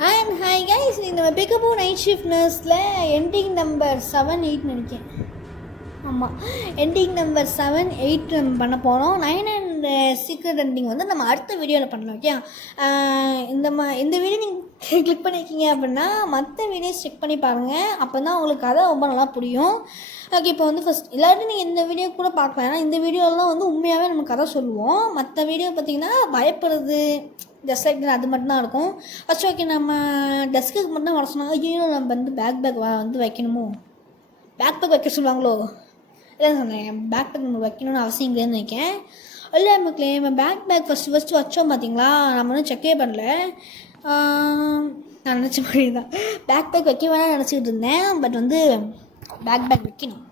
And hi guys, நம்ம pickup night shift நர்ஸில் ending number 7-8 நினைக்கிறேன். ஆமாம், எண்டிங் நம்பர் 7-8 நம்ம பண்ண போகிறோம். 9 அண்ட் சீக்ரெட் எண்டிங் வந்து நம்ம அடுத்த வீடியோவில் பண்ணலாம். ஓகே, இந்த வீடியோ நீங்கள் கிளிக் பண்ணியிருக்கீங்க அப்படின்னா மற்ற வீடியோஸ் செக் பண்ணி பாருங்கள். அப்போ தான் உங்களுக்கு கதை ரொம்ப நல்லா புரியும். ஓகே, இப்போ வந்து ஃபஸ்ட் இல்லாட்டி நீங்கள் இந்த வீடியோ கூட பார்க்கலாம். ஏன்னா இந்த வீடியோலாம் வந்து உண்மையாகவே நம்ம கதை சொல்லுவோம். மற்ற வீடியோ பார்த்திங்கன்னா பயப்படுறது ஜஸ்ட் லைக் அது மட்டும்தான் இருக்கும். ஃபஸ்ட் ஓகே, நம்ம டெஸ்க்குக்கு மட்டும் வர சொன்னாங்க. ஐயோ, நம்ம வந்து பேக் வந்து வைக்கணுமோ, பேக் வைக்க சொல்லுவாங்களோ? இல்லை சொன்னேன், பேக் நம்ம வைக்கணும்னு அவசியம் இல்லைன்னு நினைக்கிறேன். இல்லை நமக்கு நம்ம பேக் ஃபஸ்ட்டு வச்சோம் பார்த்தீங்களா, நம்ம வந்து செக்கே பண்ணல. நான் நினச்ச மாதிரி தான் பேக் வைக்க வேணாம் நினச்சிக்கிட்டு இருந்தேன். பட் வந்து பேக் வைக்கணும்.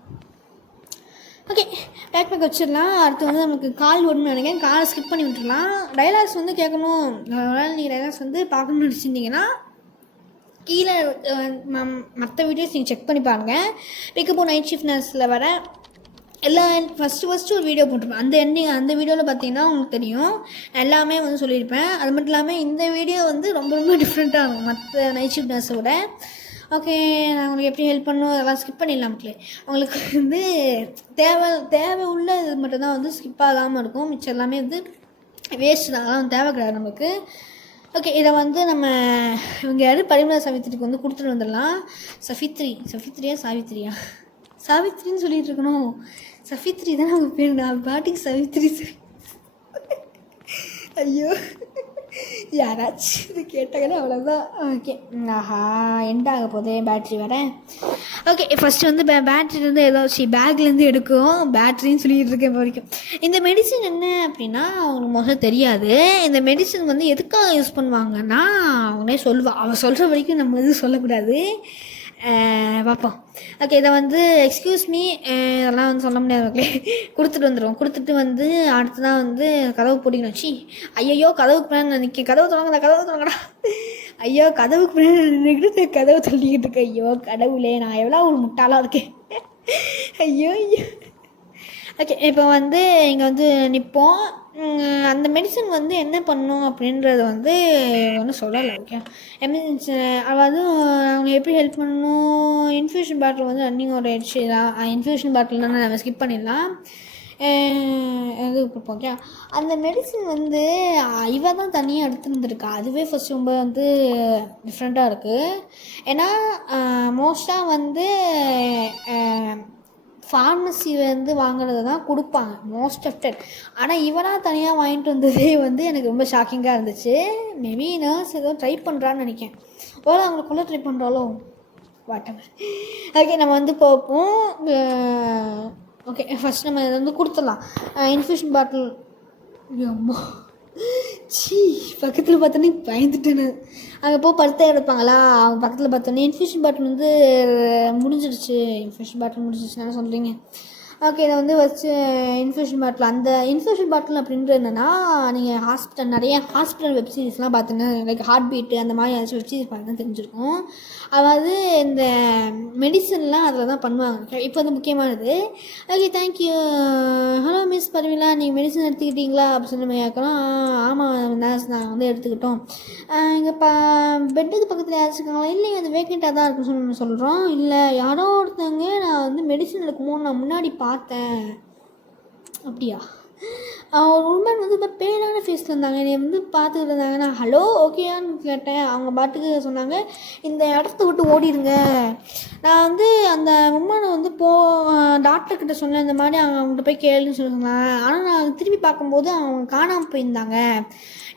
ஓகே, பேக் வச்சிடலாம். அடுத்து வந்து நமக்கு கால் ஓடணும்னு நினைக்கிறேன். காலை ஸ்கிப் பண்ணி விட்டுடலாம். டைலாக்ஸ் வந்து கேட்கணும். அதனால் நீங்கள் டைலாக்ஸ் வந்து பார்க்கணும்னு நினச்சிருந்தீங்கன்னா கீழே மற்ற வீடியோஸ் நீங்கள் செக் பண்ணி பாருங்கள். பிக்கப் நைட் ஷிஃப்ட் நர்ஸில் வர எல்லாம் ஃபஸ்ட்டு ஒரு வீடியோ போட்டிருப்பேன். அந்த வீடியோவில் பார்த்தீங்கன்னா உங்களுக்கு தெரியும், எல்லாமே வந்து சொல்லியிருப்பேன். அது மட்டும் இல்லாமல் இந்த வீடியோ வந்து ரொம்ப டிஃப்ரெண்ட்டாக இருக்கும் மற்ற நைட் ஷிஃப்ட் நர்ஸை விட. ஓகே, நான் உங்களுக்கு எப்படி ஹெல்ப் பண்ணணும் அதெல்லாம் ஸ்கிப் பண்ணிடலாம். மக்களே, உங்களுக்கு வந்து தேவை உள்ள இது மட்டும்தான் வந்து ஸ்கிப் ஆகாமல் இருக்கும். மிச்சம் எல்லாமே வந்து வேஸ்ட் தான், அதெல்லாம் தேவை கிடையாது நமக்கு. ஓகே, இதை வந்து நம்ம இவங்க யார் பரிமளா சாவித்திரிக்கு வந்து கொடுத்துட்டு வந்துடலாம். சஃபித்ரியா சாவித்திரின்னு சொல்லிட்டு இருக்கணும். சஃபித்ரி தான் அவங்க பேர். நான் பாட்டிக்கு சவித்ரி. ஐயோ, யாராச்சும் இது கேட்டாங்கன்னா அவ்வளோதான். ஓகே, எண்ட் ஆக போதே பேட்ரி வரேன். ஓகே, ஃபஸ்ட்டு வந்து பேட்ரிலேருந்து ஏதாச்சும் பேக்லேருந்து எடுக்கும். பேட்ரின்னு சொல்லிகிட்டு இருக்கேன் இப்போ வரைக்கும். இந்த மெடிசன் என்ன அப்படின்னா அவங்களுக்கு முதல்ல தெரியாது. இந்த மெடிசன் வந்து எதுக்காக யூஸ் பண்ணுவாங்கன்னா அவங்களே அவள் சொல்கிற வரைக்கும் நம்ம எதுவும் சொல்லக்கூடாது. பார்ப்போம். ஓகே, இதை வந்து எக்ஸ்கியூஸ் மீ இதெல்லாம் வந்து சொல்ல முடியாது. கொடுத்துட்டு வந்துடுவோம். கொடுத்துட்டு வந்து அடுத்து தான் வந்து கதவு பிடிக்கணும். ஐயோ, கதவுக்கு பின்னாடி நிற்க, கதவு தொடங்கடா. ஐயோ, கதவுக்கு பின்னாடி நின்றுக்கிட்டு கதவு தள்ளிக்கிட்டு இருக்கேன். ஐயோ கடவுளே, நான் எவ்வளோ ஒரு முட்டாளாக இருக்கேன். ஐயோ. ஓகே, இப்போ வந்து இங்கே வந்து நிற்போம். அந்த மெடிசன் வந்து என்ன பண்ணும் அப்படின்றது வந்து ஒன்றும் சொல்லலை. ஓகே, எமர்ஜென்சி அதாவது அவங்க எப்படி ஹெல்ப் பண்ணணும். இன்ஃபியூஷன் பாட்டில் வந்து ரன்னிங்கோட ஆயிடுச்சு தான். இன்ஃபியூஷன் பாட்டில் தானே நம்ம ஸ்கிப் பண்ணிடலாம். இது கொடுப்போம். ஓகே, அந்த மெடிசன் வந்து இவ தான் தனியாக எடுத்துருந்துருக்கா. அதுவே ஃபஸ்ட் ரொம்ப வந்து டிஃப்ரெண்ட்டாக இருக்குது. ஏன்னா மோஸ்ட்டாக வந்து ஃபார்மசிலேருந்து வாங்குறது தான் கொடுப்பாங்க மோஸ்ட் ஆஃப் டெட். ஆனால் இவனாக தனியாக வாங்கிட்டு வந்ததே வந்து எனக்கு ரொம்ப ஷாக்கிங்காக இருந்துச்சு. மேபி நர்ஸ் ஏதோ ட்ரை பண்ணுறான்னு நினைக்கிறேன். ஓலை அவங்களுக்குள்ளே ட்ரை பண்ணுறாலோ வாட்டவர். ஓகே, நம்ம வந்து பார்ப்போம். ஓகே, ஃபஸ்ட் நம்ம இதை வந்து கொடுத்துடலாம். இன்ஃபியூஷன் பாட்டில். அம்மா பக்கத்தில் பார்த்தோன்னே பயந்துட்டேன்னு. அங்கே போய் படுத்தே எடுப்பாங்களா, அவங்க பக்கத்தில் பார்த்தோன்னே இன்ஃபியூஷன் பாட்டில் வந்து முடிஞ்சிடுச்சு. இன்ஃபியூஷன் பாட்டில் முடிஞ்சிடுச்சுன்னு சொல்கிறீங்க. ஓகே, இதை வந்து வச்சு இன்ஃபியூஷன் பாட்டில். அந்த இன்ஃபியூஷன் பாட்டில் அப்படின்றது என்னென்னா, நீங்கள் நிறைய ஹாஸ்பிட்டல் வெப்சீரிஸ்லாம் பார்த்துங்க, லைக் ஹார்ட் பீட்டு அந்த மாதிரி ஏதாச்சும் வெப்சீரிஸ் பார்த்தா தெரிஞ்சிருக்கும். அதாவது இந்த மெடிசன்லாம் அதில் தான் பண்ணுவாங்க. இப்போ வந்து முக்கியமானது. Okay, thank you. Hello miss Parmila, நீங்கள் மெடிசன் எடுத்துக்கிட்டீங்களா அப்படின்னு சொல்லி கேட்கலாம். ஆமாம் நர்ஸ், நாங்கள் வந்து எடுத்துக்கிட்டோம். இங்கே பெட்டுக்கு பக்கத்தில் யாராச்சும் இருக்காங்களா? இல்லைங்க, அது வேக்கண்ட்டாக தான் இருக்குன்னு சொல்லி நம்ம சொல்கிறோம். இல்லை, யாரோ ஒருத்தவங்க நான் வந்து மெடிசன் எடுக்கும்போது நான் முன்னாடி பார்த்தேன். அப்படியா? ஒரு உமன் வந்து இப்போ பேனான ஃபேஸில் இருந்தாங்க. என்னை வந்து பார்த்துக்கிட்டு இருந்தாங்க. நான் ஹலோ ஓகேயான்னு கேட்டேன். அவங்க பாட்டுக்கு சொன்னாங்க, இந்த இடத்த விட்டு ஓடிடுங்க. நான் வந்து அந்த உமனை வந்து டாக்டர்கிட்ட சொன்னேன், இந்த மாதிரி அவங்கள்ட்ட போய் கேளுன்னு சொல்லுங்க. ஆனால் நான் திரும்பி பார்க்கும்போது அவங்க காணாமல் போயிருந்தாங்க.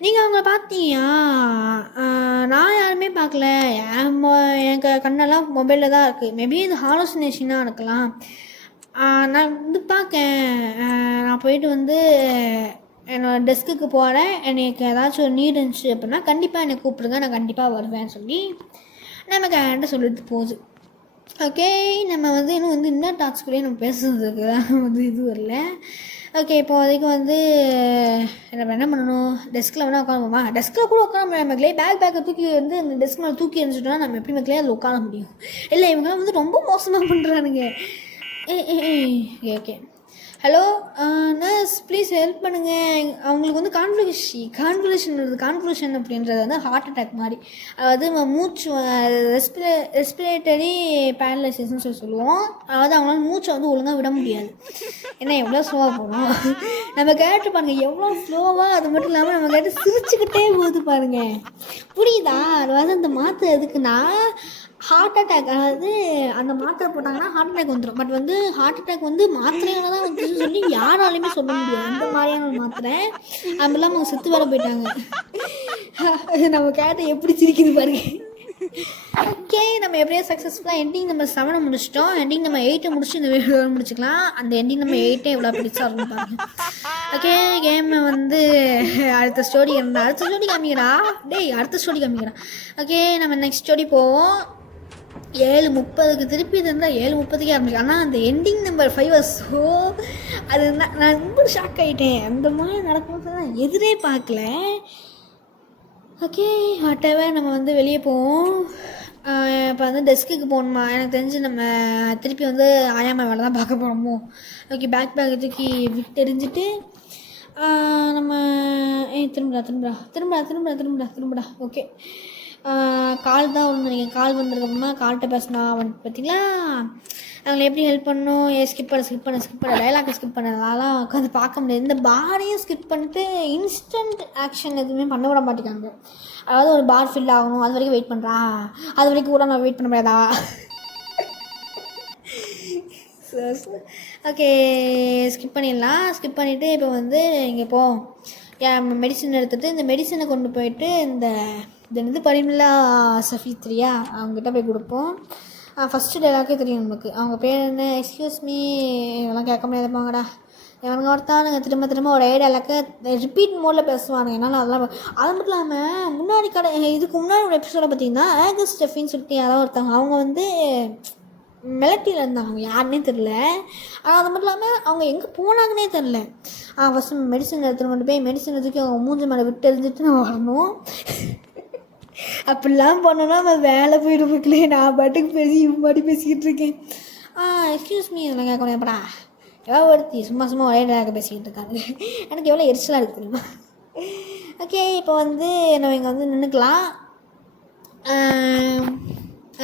நீங்கள் அவங்கள பார்த்தீங்க? நான் யாருமே பார்க்கல. என் கண்ணெல்லாம் மொபைலில் தான் இருக்குது. மேபி இது ஹாலோசினேஷனாக இருக்கலாம். நான் வந்து நான் போயிட்டு வந்து என்னோடய டெஸ்க்குக்கு போகிறேன். எனக்கு ஏதாச்சும் ஒரு நீட் இருந்துச்சு அப்படின்னா கண்டிப்பாக என்னை கூப்பிடுங்க, நான் கண்டிப்பாக வருவேன்னு சொல்லி நமக்கு என்கிட்ட சொல்லிட்டு போகுது. ஓகே, நம்ம வந்து இன்னும் டாஸ்க்குள்ளேயே நம்ம பேசுறதுக்கு தான் வந்து இது வரல. ஓகே, இப்போ வரைக்கும் வந்து நம்ம என்ன பண்ணணும், டெஸ்கில் வேணால் உட்காருவோமா? டெஸ்கில் கூட உட்கார முடியாது மக்களே. பேக்கை தூக்கி வந்து அந்த டெஸ்க் மேலே தூக்கி எரிஞ்சிட்டோம்னா நம்ம எப்படி மக்களே அதில் உட்கார முடியும்? இல்லை, இவங்களாம் வந்து ரொம்ப மோசமாக பண்ணுறானுங்க. Okay, hello nurse please help பண்ணுங்கள், அவங்களுக்கு வந்து கான்வலேஷன் அப்படின்றது வந்து ஹார்ட் அட்டாக் மாதிரி. அதாவது மூச்சு ரெஸ்பிரேட்டரி பேரலைசிஸ்ன்னு சொல்லுவோம். அதாவது அவங்களால மூச்சை வந்து ஒழுங்காக விட முடியாது. ஏன்னா எவ்வளோ ஸ்லோவாக போகணும். நம்ம கேட்டு பாருங்கள் எவ்வளோ ஸ்லோவாக, அது மட்டும் இல்லாமல் நம்ம கேட்டு சிரிச்சுக்கிட்டே போகுது பாருங்கள். புரியுதா? அதாவது அந்த மாத்திரை எதுக்குன்னா ஹார்ட் அட்டாக், அதாவது அந்த மாத்திரை போட்டாங்கன்னா ஹார்ட் அட்டாக் வந்துடும். பட் வந்து ஹார்ட் அட்டாக் வந்து மாத்திரையால தான் வந்துச்சுன்னு சொல்லி யாராலையுமே சொல்ல முடியாது. அந்த மாதிரியான ஒரு மாத்திரை. அது இல்லாமல் அவங்க செத்து வேற போயிட்டாங்க. நம்ம கேட்ட எப்படி சிரிக்குது பாருங்க. ஓகே, நம்ம எப்படியோ சக்ஸஸ்ஃபுல்லாக எண்டிங் நம்பர் 7 முடிச்சிட்டோம். எண்டிங் நம்ம 8 முடிச்சு இந்த வீடியோ முடிச்சுக்கலாம். அந்த எண்டிங் நம்ம 8 எவ்வளோ பிடிச்சா இருக்கும் பாருங்க. ஓகே, கேம் வந்து அடுத்த ஸ்டோரி காமிக்கிறா. அடுத்த ஸ்டோரி காமிக்கிறா. ஓகே, நம்ம நெக்ஸ்ட் ஸ்டோரி போவோம். 7:30 திருப்பி இருந்தால் 7:30 ஆரம்பிச்சு. ஆனால் அந்த எண்டிங் நம்பர் 5 ஸோ அது நான் ரொம்ப ஷாக் ஆகிட்டேன். அந்த மாதிரி நடக்கும்போது நான் எதிரே பார்க்கல. ஓகே, வாட்டவே நம்ம வந்து வெளியே போவோம். இப்போ வந்து டெஸ்க்குக்கு போகணுமா? எனக்கு தெரிஞ்சு நம்ம திருப்பி வந்து ஆயாமா வேலை தான் பார்க்க போகிறோமோ. ஓகே, பேக் தூக்கி விட்டு எரிஞ்சிட்டு நம்ம திரும்புடா. ஓகே, கால் தான் ஒன்று நினைக்கிறேன். கால் வந்ததுக்கப்புறமா கால்கிட்ட பேசினா வந்துட்டு பார்த்தீங்களா அவங்களை எப்படி ஹெல்ப் பண்ணணும். ஸ்கிப் பண்ண டைலாக்கை ஸ்கிப் பண்ணதாலாம் உட்காந்து பார்க்க முடியாது. இந்த பாரையும் ஸ்கிப் பண்ணிட்டு இன்ஸ்டன்ட் ஆக்ஷன் எதுவுமே பண்ண விட மாட்டேங்காங்க. அதாவது ஒரு பார் ஃபில் ஆகணும், அது வரைக்கும் வெயிட் பண்ணுறா, அது வரைக்கும் கூட நான் வெயிட் பண்ண முடியாதா. ஓகே, ஸ்கிப் பண்ணிடலாம். ஸ்கிப் பண்ணிவிட்டு இப்போ வந்து இங்கே மெடிசன் எடுத்துகிட்டு இந்த மெடிசனை கொண்டு போயிட்டு இந்த இது பரிமளா சஃபித்ரியா அவங்ககிட்ட போய் கொடுப்போம். ஃபஸ்ட்டு டைலாக்கே தெரியும் நமக்கு. அவங்க பேர் என்ன? எக்ஸ்கியூஸ் மீ, இதெல்லாம் கேட்க முடியாதுப்பாங்கடா. இவனுங்க ஒருத்தானுங்க திரும்ப ஒரே டைலாக்கை ரிப்பீட் மோடில் பேசுவானுங்க. என்னால் அதெல்லாம் அது மட்டும் இல்லாமல் இதுக்கு முன்னாடி ஒரு எபிசோட பார்த்தீங்கன்னா ஆகஸ்ட் ஸ்டெஃபின்னு சொல்லிட்டு யாராவது ஒருத்தவங்க அவங்க வந்து மிலிட்ரியில் இருந்தாங்க. அவங்க யாருன்னே தெரில. ஆனால் அது மட்டும் இல்லாமல் அவங்க எங்கே போனாங்கன்னே தெரில. ஃபஸ்ட்டு மெடிசன் எடுத்துகிட்டு கொண்டு போய் மெடிசன் எடுத்துக்கி அவங்க மூஞ்சி மேலே விட்டு எரிஞ்சிட்டு நம்ம வரணும். அப்படிலாம் பண்ணோன்னா நம்ம வேலை போயிட்டு போக்கலே. நான் பாட்டுக்கு பேசிக்கிட்டு இருக்கேன். எக்ஸ்கியூஸ் மீ, இதெல்லாம் கேட்க முடியாப்படா. எவ்வளோ ஒருத்தி சும்மா ஒரே டைலாக பேசிக்கிட்டு இருக்காங்க. எனக்கு எவ்வளோ எரிச்சலாக இருக்குது தெரியுமா. ஓகே, இப்போ வந்து நம்ம இங்கே வந்து நின்றுக்கலாம்.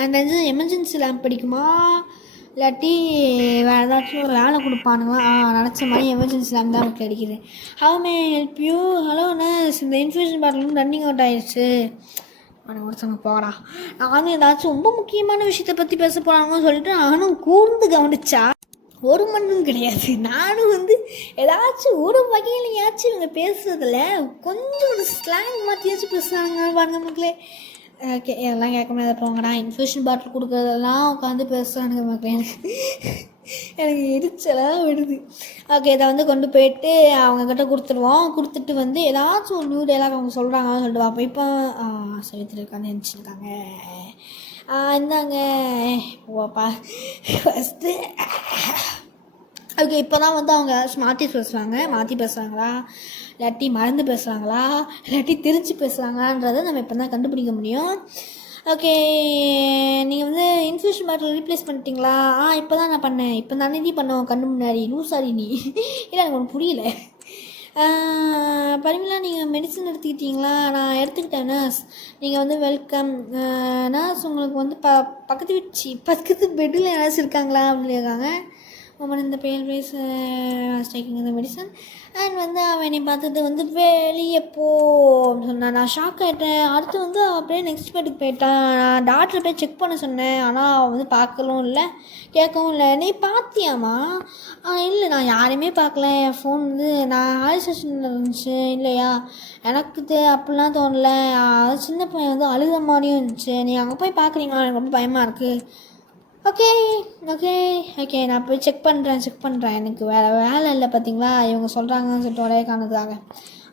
அந்த எமர்ஜென்சி லேம்ப் படிக்குமா இல்லாட்டி வேறு ஏதாச்சும் ஒரு வேலை கொடுப்பானுங்களா? நினச்ச மாதிரி எமர்ஜென்சி லேம்ப் தான் எனக்கு அடிக்குது. How may help you? Hello nurse, இந்த இன்ஃபியூஷன் பாட்டில் வந்து ரன்னிங் அவுட் ஆயிடுச்சு. ஆனால் ஒருத்தவங்க போகிறா. நானும் ஏதாச்சும் ரொம்ப முக்கியமான விஷயத்தை பற்றி பேச போகிறாங்கன்னு சொல்லிட்டு நானும் கூர்ந்து கவனிச்சா ஒரு மண்ணும் கிடையாது. நானும் வந்து ஏதாச்சும் ஒரு வகையிலையாச்சும் இவங்க பேசுறதில்ல கொஞ்சம் ஒரு ஸ்லாங் மாற்றியாச்சும் பேசுகிறாங்க பாருங்க மக்களே. ஓகே, இதெல்லாம் கேட்க முடியாத போங்கடா. இன்ஃபியூஷன் பாட்டில் கொடுக்குறதெல்லாம் உட்காந்து பேசுகிறானுங்க மக்களே. எனக்கு எரிச்சலாக விடுது. ஓகே, இதை வந்து கொண்டு போயிட்டு அவங்கக்கிட்ட கொடுத்துட்டு வந்து ஏதாச்சும் ஒரு நியூ டைலாக் அவங்க சொல்கிறாங்கன்னு சொல்லிட்டு பார்ப்போம். இப்போ சொல்லிட்டுருக்காங்க நினச்சிருக்காங்க. இந்தாங்க ஓப்பா ஃபஸ்ட்டு. ஓகே, இப்போ தான் வந்து அவங்க மாற்றி பேசுகிறாங்களா இல்லாட்டி மறந்து பேசுகிறாங்களா இல்லாட்டி திருச்சி பேசுகிறாங்களான்றதை நம்ம இப்போ தான் கண்டுபிடிக்க முடியும். ஓகே, நீங்கள் வந்து இன்ஃபியூஷன் பாட்டில் ரீப்ளேஸ் பண்ணிட்டீங்களா? இப்போ தான் நான் பண்ணேன். இப்போ தானே பண்ணோம் கண்ணு முன்னாடி. லூசாரி நீ. இல்லை, எனக்கு ஒன்று புரியல. பரிமளா, நீங்கள் மெடிசன் எடுத்துக்கிட்டீங்களா? நான் எடுத்துக்கிட்டேன் நர்ஸ். நீங்கள் வந்து வெல்கம் நர்ஸ். உங்களுக்கு வந்து பக்கத்து பெட்டில் யாராச்சும் இருக்காங்களா அப்படின்னு இருக்காங்க. இந்த பேர் பேஸ் டேக்கிங் இந்த மெடிசன் அண்ட் வந்து அவன் என்னை பார்த்துட்டு வந்து வெளியே போ அப்படின்னு சொன்னான். நான் ஷாக் ஆகிட்டேன். அடுத்து வந்து அப்படியே நெக்ஸ்ட் பெட்டுக்கு போயிட்டான். நான் டாக்டரை போய் செக் பண்ண சொன்னேன். ஆனால் அவன் வந்து பார்க்கவும் இல்லை கேட்கவும் இல்லை. நீ பார்த்தியாம்மா? இல்லை, நான் யாரையுமே பார்க்கல. என் ஃபோன் வந்து நான் ஹால் ஸ்டேஷனில் இருந்துச்சு. இல்லையா, எனக்கு அப்படிலாம் தோணலை. சின்ன பையன் வந்து அழுத மாதிரியும் இருந்துச்சு. நீ அங்கே போய் பார்க்குறீங்களா? எனக்கு ரொம்ப பயமாக இருக்குது. ஓகே, நான் போய் செக் பண்ணுறேன். எனக்கு வேலை இல்லை பார்த்தீங்களா, இவங்க சொல்கிறாங்கன்னு சொல்லிட்டு ஒரே காரணத்துக்காக.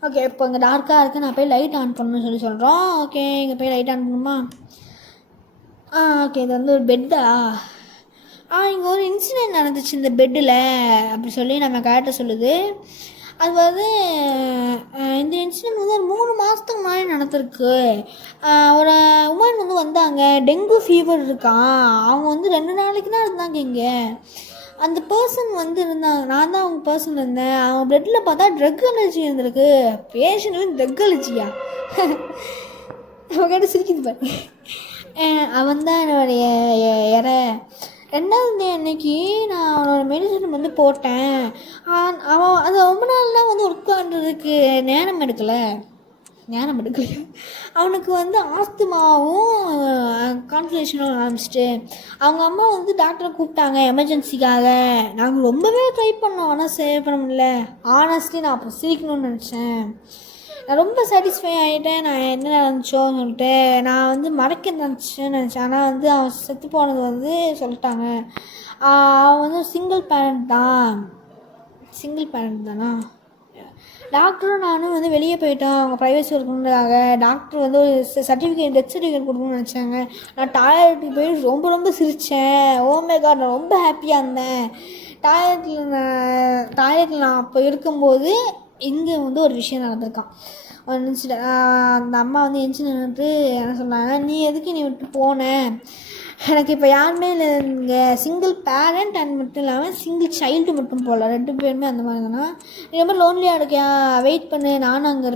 ஓகே, இப்போ இங்கே டார்க்காக இருக்குது. நான் போய் லைட் ஆன் பண்ணணும்னு சொல்கிறோம். ஓகே, இங்கே போய் லைட் ஆன் பண்ணணுமா? ஓகே, இது வந்து ஒரு பெட்டா? இங்கே ஒரு இன்சிடென்ட் நடந்துச்சு இந்த பெட்டில் அப்படி சொல்லி நம்ம கேரக்டர் சொல்லுது. அது வந்து இந்த இன்சிடென்ட் வந்து ஒரு 3 மாதத்துக்கு முன்னாடி நடந்திருக்கு. ஒரு உமன் வந்து வந்தாங்க. டெங்கு ஃபீவர் இருக்கான். அவங்க வந்து 2 நாளைக்கு தான் இருந்தாங்க இங்கே. அந்த பர்சன் வந்து இருந்தாங்க, நான் தான் அவங்க பர்சன் இருந்தேன். அவங்க பிளட்டில் பார்த்தா ட்ரக் அலர்ஜி இருந்திருக்கு. பேஷண்ட் ட்ரக் அலர்ஜியா? அவன் கேட்டு சிரிக்குது பாரு. அவன் தான் என்னுடைய இற. 2வது அன்னைக்கு நான் அவனோட மெடிசன் வந்து போட்டேன். அவன் அது ரொம்ப நாள்லாம் வந்து ஒர்க் பண்ணுறதுக்கு நேரம் எடுக்கலை. அவனுக்கு வந்து ஆஸ்துமாவும் கான்சன்ட்ரேஷனும் ஆரம்பிச்சிட்டு அவங்க அம்மா வந்து டாக்டரை கூப்பிட்டாங்க எமர்ஜென்சிக்காக. நாங்கள் ரொம்பவே ட்ரை பண்ணோம், ஆனால் சேவ் பண்ண முடியல. ஆனஸ்ட்லி நான் அப்போ சிரிக்கணும்னு நினச்சேன். நான் ரொம்ப சாட்டிஸ்ஃபை ஆகிட்டேன். நான் என்ன நினச்சோன்னு சொல்லிட்டு நான் வந்து மறைக்க நினச்சேன். ஆனால் வந்து அவன் செத்து போனது வந்து சொல்லிட்டாங்க. அவன் வந்து சிங்கிள் பேரண்ட் தானா. டாக்டரும் நானும் வந்து வெளியே போயிட்டோம் அவங்க ப்ரைவசி இருக்கணுன்றதாக. டாக்டர் வந்து ஒரு டெத் சர்டிஃபிகேட் கொடுக்கணும்னு நினச்சாங்க. நான் டாய்லெட்டுக்கு போய் ரொம்ப ரொம்ப சிரித்தேன். ஓமே காட், நான் ரொம்ப ஹாப்பியாக இருந்தேன். டாய்லெட்டில் நான் அப்போ இருக்கும்போது இங்கே வந்து ஒரு விஷயம் நடந்திருக்கான். அந்த அம்மா வந்து எஞ்சி நின்றுட்டு என்ன சொன்னாங்க, நீ எதுக்கு நீ விட்டு போனேன், எனக்கு இப்போ யாருமே இல்லை, இங்கே சிங்கிள் பேரண்ட் அண்ட் மட்டும் இல்லாமல் சிங்கிள் சைல்டு மட்டும் போகல, 2 பேருமே அந்த மாதிரி தானே. நீ ரொம்ப லோன்லியாக இருக்கியா, வெயிட் பண்ணு, நானும் அங்கே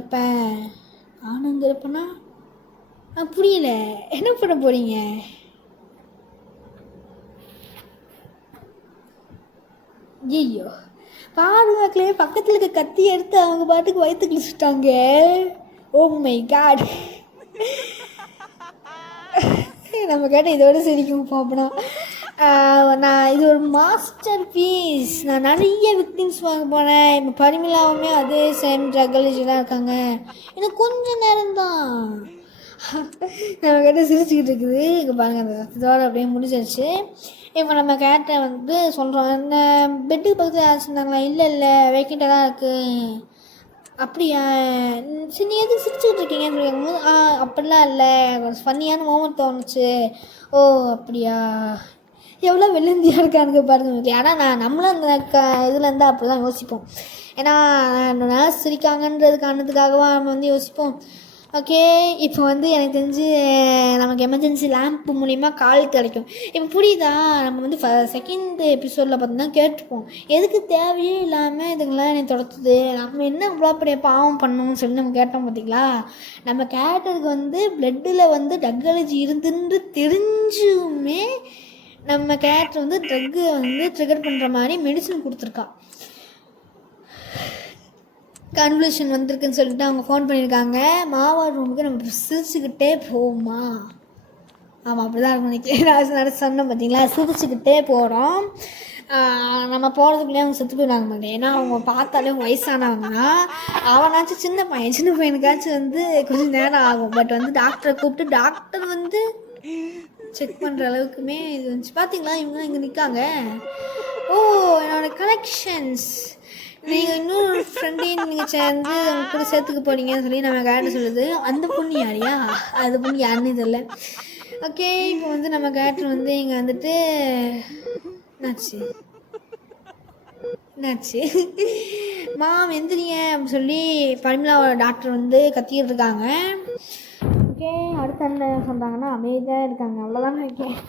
இருப்பேன்னா புரியல, என்ன பண்ண போகிறீங்க? ஐயோ பாதுகாக்கலையே, பக்கத்தில் இருக்க கத்தி எடுத்து அவங்க பாட்டுக்கு வயிற்று கிழிச்சிட்டாங்க. ஓ மை காட். நம்ம கேட்டால் இதோட சிரிக்கும் பாப்பனா. நான் இது ஒரு மாஸ்டர் பீஸ். நான் நிறைய விக்டிம்ஸ் வாங்க போனேன். இப்போ பரிமிலாவுமே அதே சேம் ட்ரக் தான் இருக்காங்க. இன்னும் கொஞ்சம் நேரம்தான். நம்ம கேட்ட சிரிச்சுக்கிட்டு இருக்குது. இங்கே பாருங்கள், அந்த இதோட அப்படியே முடிஞ்சிருச்சு. இப்போ நம்ம கேட்ட வந்து சொல்கிறோம், இந்த பெட்டுக்கு பக்கத்தில் யாராச்சும் இருந்தாங்களா? இல்லை வேக்கண்ட்டாக தான் இருக்குது. அப்படியா, சரி நீ எதுவும் சிரிச்சுக்கிட்டு இருக்கீங்கன்னு சொல்லும்போது அப்படிலாம் இல்லை, கொஞ்சம் ஃபன்னியான மோமெண்ட் தோணுச்சு. ஓ அப்படியா, எவ்வளோ வெள்ளந்தியாக இருக்கானுங்க பாருங்க. ஆனால் நம்மளும் அந்த இதில் இருந்தால் அப்படி தான் யோசிப்போம். ஏன்னா நர்ஸ் சிரிக்காங்கன்றது காரணத்துக்காகவா நம்ம வந்து யோசிப்போம். ஓகே, இப்போ வந்து எனக்கு தெரிஞ்சு நமக்கு எமர்ஜென்சி லேம்ப் மூலிமா கால் கிடைக்கும். இப்போ புரியுதா? நம்ம வந்து செகண்ட் எபிசோடில் பார்த்தோம்னா கேட்டுப்போம், எதுக்கு தேவையே இல்லாமல் இதுங்களாம் என்னை தொடர்த்துது, நம்ம என்ன இவ்வளோ பெரிய பாவம் பண்ணணும்னு சொல்லி நம்ம கேட்டோம். பார்த்திங்களா? நம்ம கேட்டதுக்கு வந்து பிளட்டில் வந்து ட்ரக் அலர்ஜி இருந்துன்னு தெரிஞ்சுமே நம்ம கேரக்டர் வந்து ட்ரக்கு வந்து ட்ரிகர் பண்ணுற மாதிரி மெடிசன் கொடுத்துருக்கா. கன்வல்யூஷன் வந்திருக்குன்னு சொல்லிட்டு அவங்க ஃபோன் பண்ணியிருக்காங்க. மாவா ரூமுக்கு நம்ம சிரிச்சுக்கிட்டே போவோமா? ஆமாம், அப்படி தான் இருக்கும் நினைக்கிறேன். நான் சொன்னேன் பார்த்தீங்களா, சிரிச்சுக்கிட்டே போகிறோம். நம்ம போகிறதுக்குள்ளே அவங்க செத்து போயிடுவாங்க மாட்டேன். ஏன்னா அவங்க பார்த்தாலே அவங்க வயசானவங்கன்னா, அவனாச்சும் சின்ன பையனுக்காச்சும் வந்து கொஞ்சம் நேரம் ஆகும். பட் வந்து டாக்டரை கூப்பிட்டு டாக்டர் வந்து செக் பண்ணுற அளவுக்குமே இது வந்துச்சு. பார்த்தீங்களா, இவங்க இங்கே நிற்காங்க. ஓ, என்னோடய கலெக்ஷன்ஸ். நீங்கள் இன்னொரு ஃப்ரெண்டையும் நீங்கள் சேர்ந்து அவங்க கூட சேர்த்துக்க போனீங்கன்னு சொல்லி நம்ம கேரக்டர் சொல்லுது. அந்த பொண்ணு யாரையா? அந்த பொண்ணு யாருன்னு தெரியல. ஓகே, இப்போ வந்து நம்ம கேரக்டர் வந்து இங்கே வந்துட்டு என்னாச்சு மாம் எந்திரிங்க அப்படின்னு சொல்லி பரிமலாவோட டாக்டர் வந்து கத்திக்கிட்டு இருக்காங்க. ஓகே, அடுத்த என்ன சொல்கிறாங்கன்னா அமைதியாக இருக்காங்க. அவ்வளோதான் நினைக்கிறேன்.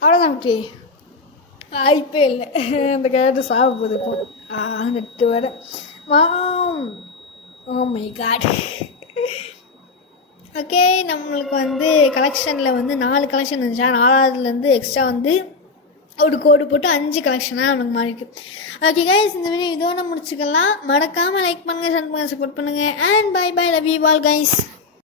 அவ்வளோதான். ஓகே, வாய்ப்பே இல்லை. அந்த கேரக்டர் சாக போகுது இப்போ. நெட்டு வேறு ma'am. Oh my God. Okay, நம்மளுக்கு வந்து கலெக்ஷனில் வந்து 4 கலெக்ஷன் இருந்துச்சா, 4வதுலேருந்து எக்ஸ்ட்ரா வந்து ஒரு கோடு போட்டு 5 கலெக்ஷனாக நமக்கு மாறிருக்கு. ஓகே கைஸ், இந்த வீடியோ இதோட முடிச்சுக்கலாம். மறக்காமல் லைக் பண்ணுங்கள், ஷேர் பண்ணுங்கள், சப்போர்ட் பண்ணுங்கள். And bye bye, love you all guys.